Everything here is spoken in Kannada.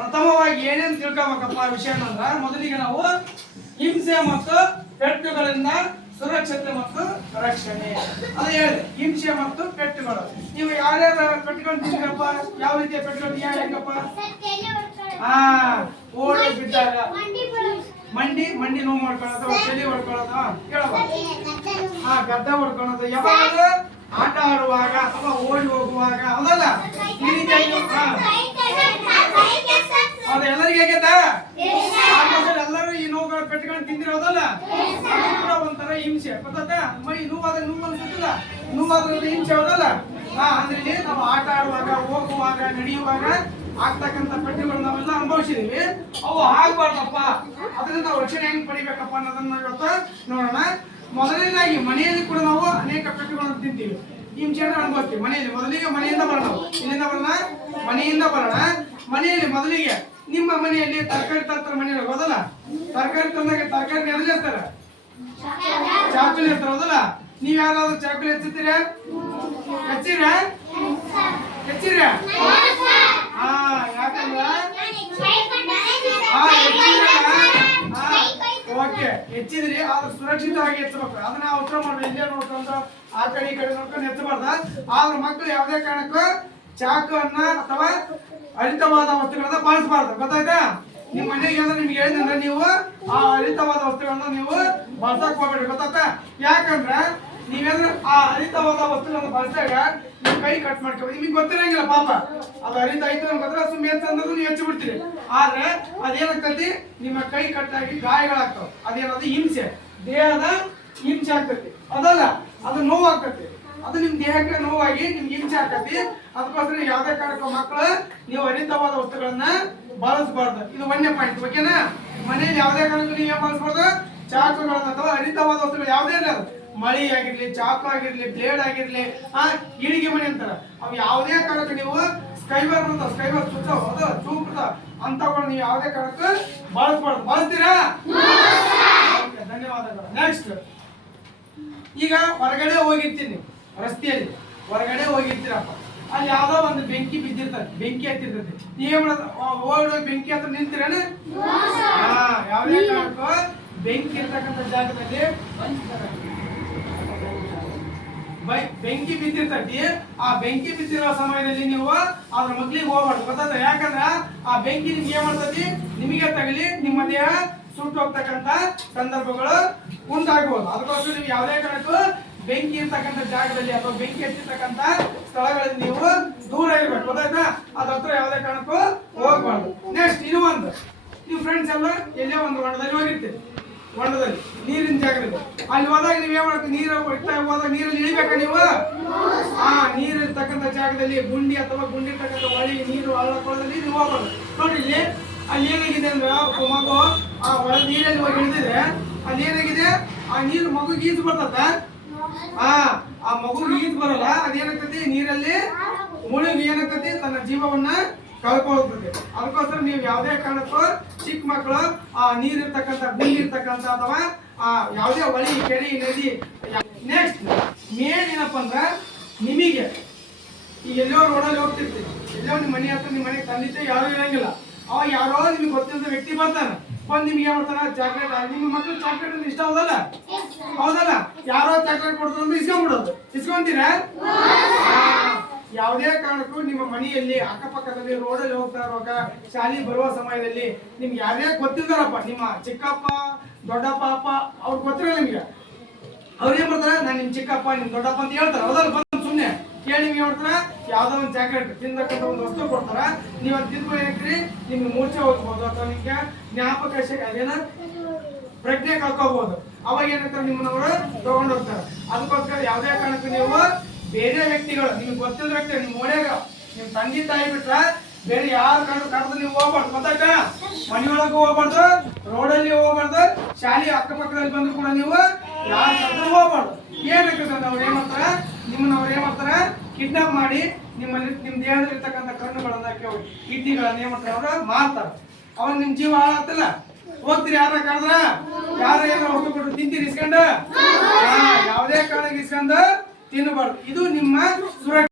ಪ್ರಥಮವಾಗಿ ಏನೇನು ತಿಳ್ಕೊಬೇಕಪ್ಪ ವಿಷಯ ಅಂದ್ರೆ ಮೊದಲಿಗೆ ನಾವು ಹಿಂಸೆ ಮತ್ತು ಪೆಟ್ಟುಗಳಿಂದ ಸುರಕ್ಷತೆ ಮತ್ತು ರಕ್ಷಣೆ ಅದು ಹೇಳಿದೆ. ಹಿಂಸೆ ಮತ್ತು ಪೆಟ್ಟುಗಳು. ನೀವು ಯಾರ್ಯಾರ ಪೆಟ್ಟುಗಳು ತಿಂದ್ರಪ್ಪ? ಯಾವ ರೀತಿಯ ಪೆಟ್ಟುಗಳು ಹೆಂಗಪ್ಪ? ಓಡಿ ಬಿದ್ದಾಗ ಮಂಡಿ ನೋವು ಮಾಡ್ಕೊಳ್ಳೋದು, ತಲೆ ಹೊಡ್ಕೊಳ್ಳೋದು ಕೇಳವ, ಗದ್ದ ಹೊಡ್ಕೊಳ್ಳೋದು, ಯಾವಾಗ ಆಟ ಆಡುವಾಗ ಅಥವಾ ಓಡಿ ಹೋಗುವಾಗ ಅದಲ್ಲ ಈ ರೀತಿ ಅದು ಎಲ್ಲರಿಗೂ ಆಗೈತಾ? ಎಲ್ಲರೂ ಈ ನೋವುಗಳ ಪೆಟ್ಟುಗಳನ್ನ ತಿಂದಿರೋದಲ್ಲ, ಕೂಡ ಒಂಥರ ಹಿಂಸೆ ಗೊತ್ತ. ಮೈ ನೋವಾದ್ರೆ ನೋವು ಅನ್ಸುತ್ತಿಲ್ಲ, ನೋವಾದ್ರೆ ಹಿಂಸೆ ಹೋದಲ್ಲ. ಅಂದ್ರೆ ನಾವು ಆಟ ಆಡುವಾಗ, ಹೋಗುವಾಗ, ನಡೆಯುವಾಗ ಆಗ್ತಕ್ಕಂಥ ಪೆಟ್ಟುಗಳು ನಾವೆಲ್ಲ ಅನುಭವಿಸಿದೀವಿ. ಅವು ಆಗ್ಬಾರ್ದಪ್ಪ. ಅದರಿಂದ ನಾವು ರಕ್ಷಣೆ ಹೆಂಗ್ ಪಡಿಬೇಕಪ್ಪ ಅನ್ನೋದನ್ನ ಇವತ್ತು ನೋಡೋಣ. ಮೊದಲನೇದಾಗಿ ಮನೆಯಲ್ಲಿ ಕೂಡ ನಾವು ಅನೇಕ ಪೆಟ್ಟುಗಳನ್ನು ತಿಂತೀವಿ, ಹಿಂಸೆಯನ್ನು ಅನುಭವಿಸ್ತೀವಿ ಮನೆಯಲ್ಲಿ. ಮೊದಲಿಗೆ ಮನೆಯಿಂದ ಬರೋಣ, ಇಲ್ಲಿಂದ ಬರೋಣ, ಮನೆಯಿಂದ ಬರೋಣ. ಮನೆಯಲ್ಲಿ ಮೊದಲಿಗೆ ನಿಮ್ಮ ಮನೆಯಲ್ಲಿ ತರಕಾರಿ ತರ್ತಾರೆ, ಮನೆಯಲ್ಲಿ ಹೋದಲ್ಲ, ತರಕಾರಿ ತಂದಾಗ ತರಕಾರಿ ಎಲ್ಲಿ ಇರ್ತಾರೆ? ಚಾಕುಲಿ ಇರ್ತಾರೆ ಹೌದಲ್ಲ. ನೀವ್ ಯಾರಾದ್ರೂ ಚಾಕುಲಿ ಹೆಚ್ಚುತ್ತೀರ? ಹೆಚ್ಚಿರ? ಯಾಕಂದ್ರ ಓಕೆ ಹೆಚ್ಚಿದ್ರಿ, ಆದ್ರೆ ಸುರಕ್ಷಿತವಾಗಿ ಹೆಚ್ಚಬೇಕು. ಅದನ್ನ ಉತ್ತರ ಮಾಡ್ರಿ. ಇಲ್ಲೇ ನೋಡ್ಕೊಂಡು ಆ ಕಡೆ ಈ ಕಡೆ ನೋಡ್ಕೊಂಡು ಹೆಚ್ಚಬಾರ್ದ. ಆದ್ರೆ ಮಕ್ಕಳು ಯಾವುದೇ ಕಾರಣಕ್ಕೂ ಚಾಕುವನ್ನ ಅಥವಾ ಹರಿತವಾದ ವಸ್ತುಗಳನ್ನ ಬಳಸಬಾರ್ದು. ಗೊತ್ತಾಯ್ತಾ? ನಿಮ್ ಮನೆಗೆ ಏನಾದ್ರು ನಿಮ್ಗೆ ಹೇಳಿದ್ರೆ ನೀವು ಆ ಹರಿತವಾದ ವಸ್ತುಗಳನ್ನ ನೀವು ಬಳಸಕ್ ಹೋಗ್ಬೇಡಿ. ಗೊತ್ತಾಯ್ತಾ? ಯಾಕಂದ್ರೆ ನೀವೇನಾದ್ರು ಆ ಹರಿತವಾದ ವಸ್ತುಗಳನ್ನ ಬಳಸಿದಾಗ ನಿಮ್ ಕೈ ಕಟ್ ಮಾಡ್ಕೋಬೇಕು. ನಿಮ್ಗೆ ಗೊತ್ತಿರಂಗಿಲ್ಲ ಪಾಪ, ಅದು ಹರಿತ ಐತೆ ಗೊತ್ತಿಲ್ಲ, ಸುಮ್ಮನೆ ಅಂತಂದ್ರೆ ನೀವು ಹೆಚ್ಚು ಬಿಡ್ತೀರಿ. ಆದ್ರೆ ಅದೇನಾಗ್ತೈತಿ, ನಿಮ್ಮ ಕೈ ಕಟ್ಟಾಗಿ ಗಾಯಗಳಾಗ್ತಾವ. ಅದೇನದು ಹಿಂಸೆ, ದೇಹದ ಹಿಂಸೆ ಆಗ್ತೈತಿ ಅದಲ್ಲ, ಅದು ನೋವು ಆಗ್ತೈತಿ. ಅದು ನಿಮ್ ದೇಹಕ್ಕೆ ನೋವಾಗಿ ನಿಮ್ಗೆ ಹಿಂಸೆ ಆಗ್ತೈತಿ. ಅದಕ್ಕೋಸ್ಕರ ಯಾವ್ದೇ ಕಾರಣಕ್ಕೂ ಮಕ್ಕಳು ನೀವು ಹರಿತವಾದ ವಸ್ತುಗಳನ್ನ ಬಳಸಬಾರ್ದು. ಇದು ಒಂದೇ ಪಾಯಿಂಟ್, ಓಕೆನಾ? ಮನೆಯಲ್ಲಿ ಯಾವುದೇ ಕಾರಣಕ್ಕೂ ನೀವು ಏನ್ ಬಳಸಬಾರ್ದು? ಚಾಕುಗಳನ್ನ ಅಥವಾ ಹರಿತವಾದ ವಸ್ತುಗಳು ಯಾವುದೇ ಇಲ್ಲ, ಮಳಿ ಆಗಿರ್ಲಿ, ಚಾಕು ಆಗಿರ್ಲಿ, ಬ್ಲೇಡ್ ಆಗಿರ್ಲಿ, ಇಳಿಗೆ ಮನೆ ಅಂತಾರ, ಅವು ಯಾವುದೇ ಕಾರಣಕ್ಕೂ ನೀವು ಸ್ಕೈಬರ್ ಚೂಪ್ ಅಂತಗಳು ನೀವು ಯಾವುದೇ ಕಾರಣಕ್ಕೂ ಬಳಸಬಾರ್ದು. ಬಳಸ್ತೀರಾ? ಧನ್ಯವಾದಗಳು. ನೆಕ್ಸ್ಟ್, ಈಗ ಹೊರಗಡೆ ಹೋಗಿರ್ತೀನಿ, ರಸ್ತೆಯಲ್ಲಿ ಹೊರಗಡೆ ಹೋಗಿರ್ತೀರಪ್ಪ, ಅಲ್ಲಿ ಯಾವ್ದೋ ಒಂದು ಬೆಂಕಿ ಬಿದ್ದಿರ್ತದೆ, ಬೆಂಕಿ ಹತ್ತಿರ್ತದೆ. ನೀವೇನ್ ಮಾಡೋದು? ಓಡಿ ಬೆಂಕಿ ಹತ್ರ ನಿಂತೀರೇನ? ಯಾವುದೇ ಕಾರಣಕ್ಕೂ ಬೆಂಕಿ ಇರ್ತಕ್ಕಂಥ ಜಾಗದಲ್ಲಿ ಬೆಂಕಿ ಬಿದ್ದಿರ್ತೈತಿ. ಆ ಬೆಂಕಿ ಬಿದ್ದಿರೋ ಸಮಯದಲ್ಲಿ ನೀವು ಅದ್ರ ಮಗ್ಲಿಗೆ ಹೋಗ್ಬಾರ್ದು. ಗೊತ್ತಾದ? ಯಾಕಂದ್ರ ಆ ಬೆಂಕಿ ನಿಮ್ಗೆ ಏನ್ ಮಾಡ್ತೈತಿ, ನಿಮಗೆ ತಗಲಿ ನಿಮ್ಮ ದೇಹ ಸುಟ್ಟು ಹೋಗ್ತಕ್ಕಂಥ ಸಂದರ್ಭಗಳು ಉಂಟಾಗಬಹುದು. ಅದಕ್ಕೋಸ್ಕರ ನೀವು ಯಾವುದೇ ಕಾರಣಕ್ಕೂ ಬೆಂಕಿ ಇರ್ತಕ್ಕಂಥ ಜಾಗದಲ್ಲಿ ಅಥವಾ ಬೆಂಕಿ ಹಚ್ಚಿರ್ತಕ್ಕಂಥ ಸ್ಥಳಗಳಲ್ಲಿ ನೀವು ದೂರ ಇರ್ಬೇಕು. ಗೊತ್ತಾಯ್ತಾ? ಅದ್ರ ಹತ್ರ ಯಾವುದೇ ಕಾರಣಕ್ಕೂ ಹೋಗ್ಬಾರ್ದು. ನೆಕ್ಸ್ಟ್, ಇನ್ನೂ ಒಂದು, ನೀವು ಫ್ರೆಂಡ್ಸ್ ಎಲ್ಲ ಎಲ್ಲೇ ಒಂದು ಹೊಂಡದಲ್ಲಿ ಹೋಗಿರ್ತೀರಿ, ಹೊಂಡದಲ್ಲಿ ನೀರಿನ ಜಾಗದಲ್ಲಿ. ಅಲ್ಲಿ ಹೋದಾಗ ನೀವ್ ಏನ್ ಮಾಡ್ತೀವಿ, ನೀರು ಹೋದಾಗ ನೀರಲ್ಲಿ ಇಳಿಬೇಕ ನೀವು. ನೀರು ಇರ್ತಕ್ಕಂಥ ಜಾಗದಲ್ಲಿ ಗುಂಡಿ ಅಥವಾ ಗುಂಡಿ ಇರ್ತಕ್ಕಂಥ ಹೊಳಿ, ನೀರು ಹಳ್ಳಕೊಳ್ಳದಲ್ಲಿ ನೀವು ಹೋಗ್ಬಾರ್ದು. ನೋಡಿ ಇಲ್ಲಿ, ಅಲ್ಲಿ ಏನಾಗಿದೆ ಅಂದ್ರೆ ಮಗು ಆ ಹೊಳ ನೀರಲ್ಲಿ ಹೋಗಿ ಇಳಿದಿದೆ, ಅಲ್ಲಿ ಏನಾಗಿದೆ, ಆ ನೀರು ಮಗುಗೆ ಈಜು ಬರ್ತದ. ಆ ಮಗುಗೆ ಈಜು ಬರಲ್ಲ, ಅದೇನಾಗ್ತತಿ, ನೀರಲ್ಲಿ ಮುಳುಗಿ ಏನಾಗ್ತತಿ, ತನ್ನ ಜೀವವನ್ನ ಕಳ್ಕೊಳ್ತದೆ. ಅದಕ್ಕೋಸ್ಕರ ನೀವು ಯಾವುದೇ ಕಾರಣಕ್ಕೂ ಚಿಕ್ಕ ಮಕ್ಕಳು ಆ ನೀರಿರ್ತಕ್ಕಂಥ, ಗುಂಡಿ ಇರ್ತಕ್ಕಂಥ ಅಥವಾ ಯಾವುದೇ ಹೊಳಿ, ಕೆರೆ, ನದಿ. ನೆಕ್ಸ್ಟ್, ಮೇನ್ ಏನಪ್ಪ ಅಂದ್ರೆ ನಿಮಗೆ ಈಗ ಎಲ್ಲೋ ರೋಡಲ್ಲಿ ಹೋಗ್ತಿರ್ತೀವಿ, ಎಲ್ಲೋ ನಿಮ್ಮ ಮನೆ ಹತ್ರ, ನಿಮ್ಮ ಮನೆಗೆ ತಂದಿದ್ದೆ ಯಾರು ಇರಂಗಿಲ್ಲ, ಅವ ಯಾರೋ ನಿಮ್ಗೆ ಗೊತ್ತಿದ್ದ ವ್ಯಕ್ತಿ ಬರ್ತಾನೆ, ಬಂದು ನಿಮ್ಗೆ ಏನ್ ಮಾಡ್ತಾನ, ಚಾಕ್ಲೇಟ್. ನಿಮ್ಮ ಮಕ್ಕಳು ಚಾಕ್ಲೇಟ್ ಇಷ್ಟ ಹೌದಲ್ಲ? ಹೌದಲ್ಲ? ಯಾರೋ ಚಾಕ್ಲೇಟ್ ಕೊಡ್ತಾರೆ ಅಂದ್ರೆ ಇಸ್ಕೊಂಡ್ಬಿಡೋದು. ಇಸ್ಕೊಂತೀರಾ? ಯಾವುದೇ ಕಾರಣಕ್ಕೂ ನಿಮ್ಮ ಮನೆಯಲ್ಲಿ ಅಕ್ಕಪಕ್ಕದಲ್ಲಿ ರೋಡಲ್ಲಿ ಹೋಗ್ತಾ ಇರುವಾಗ, ಶಾಲೆಗೆ ಬರುವ ಸಮಯದಲ್ಲಿ ನಿಮ್ಗೆ ಯಾರೇ ಗೊತ್ತಿದ್ದಾರಪ್ಪ, ನಿಮ್ಮ ಚಿಕ್ಕಪ್ಪ, ದೊಡ್ಡಪ್ಪ, ಅಪ್ಪ, ಅವ್ರು ಗೊತ್ತಿರಲ್ಲ ನಿಮ್ಗೆ. ಅವ್ರು ಏನ್ ಮಾಡ್ತಾರೆ, ನಾನು ನಿಮ್ ಚಿಕ್ಕಪ್ಪ, ನಿಮ್ ದೊಡ್ಡಪ್ಪ ಅಂತ ಹೇಳ್ತಾರೆ. ಹೌದಲ್ಲ? ಬಂದು ಸುಮ್ಮನೆ ಕೇಳಿ ನಿಮ್ಗೆ ಮಾಡ್ತಾರ, ಯಾವ್ದೋ ಒಂದು ಚಾಕ್ಲೇಟ್ ತಿಂದಕ್ಕಂತ ಒಂದು ವಸ್ತು ಕೊಡ್ತಾರ. ನೀವು ಅದು ತಿಂದ್ಕೊಂಡು ಏನಾಗ್ತೀರಿ, ನಿಮ್ಗೆ ಮೂರ್ಛೆ ಹೋಗ್ಬೋದು ಅಥವಾ ನಿಮ್ಗೆ ಜ್ಞಾಪಕ ಅದೇನ ಪ್ರಜ್ಞೆ ಕಳ್ಕೋಬಹುದು. ಅವಾಗ ಏನಾಗ್ತಾರೆ, ನಿಮ್ಮನ್ನವರು ತಗೊಂಡು ಹೋಗ್ತಾರೆ. ಅದಕ್ಕೋಸ್ಕರ ಯಾವುದೇ ಕಾರಣಕ್ಕೂ ನೀವು ಬೇರೆ ವ್ಯಕ್ತಿಗಳು, ನಿಮ್ಗೆ ಗೊತ್ತಿಲ್ಲ ವ್ಯಕ್ತಿ, ನಿಮ್ ಮನೆಯಾಗ ನಿಮ್ ತಂದೆ ತಾಯಿ ಬಿಟ್ರ ಬೇರೆ ಯಾರ ಕರೆದು ನೀವು ಹೋಗ್ಬಾರ್ದು. ಗೊತ್ತಾಯ್ತಾ? ಮನೆಯೊಳಗೂ ಹೋಗ್ಬಾರ್ದು, ರೋಡಲ್ಲಿ ಹೋಗ್ಬಾರ್ದು, ಶಾಲೆ ಅಕ್ಕಪಕ್ಕದಲ್ಲಿ ಬಂದ್ರು ಕೂಡ ನೀವು ಯಾರ ಕರೆದು ಹೋಗ್ಬಾರ್ದು. ಏನಾಗ್ತದೆ, ಅವ್ರು ಏನ್ ಮಾಡ್ತಾರ, ನಿಮ್ಮನ್ನ ಅವ್ರು ಏನ್ ಮಾಡ್ತಾರ, ಕಿಡ್ನಾಪ್ ಮಾಡಿ ನಿಮ್ಮಲ್ಲಿ ನಿಮ್ ದೇಹದಲ್ಲಿರ್ತಕ್ಕಂಥ ಕಣ್ಣುಗಳನ್ನ, ಕಿಡ್ನಿಗಳನ್ನ ಏನ್ ಮಾಡ್ತಾರೆ, ಅವ್ರು ಮಾರ್ತಾರ. ಅವಾಗ ನಿಮ್ ಜೀವ ಹಾಳಾಗ್ತಿಲ್ಲ. ಹೋಗ್ತೀರಿ, ಯಾರ ಕರೆದ್ರ, ಯಾರ ಏನಾರ ವಸ್ತು ಕೊಟ್ಟು ತಿಂತೀರಿ ಇಸ್ಕೊಂಡ? ಯಾವುದೇ ಕಾರಣಕ್ಕೆ ಇಸ್ಕೊಂಡ ತಿನ್ನಬಾರ್ದು. ಇದು ನಿಮ್ಮ ಸುರಕ್ಷತೆ.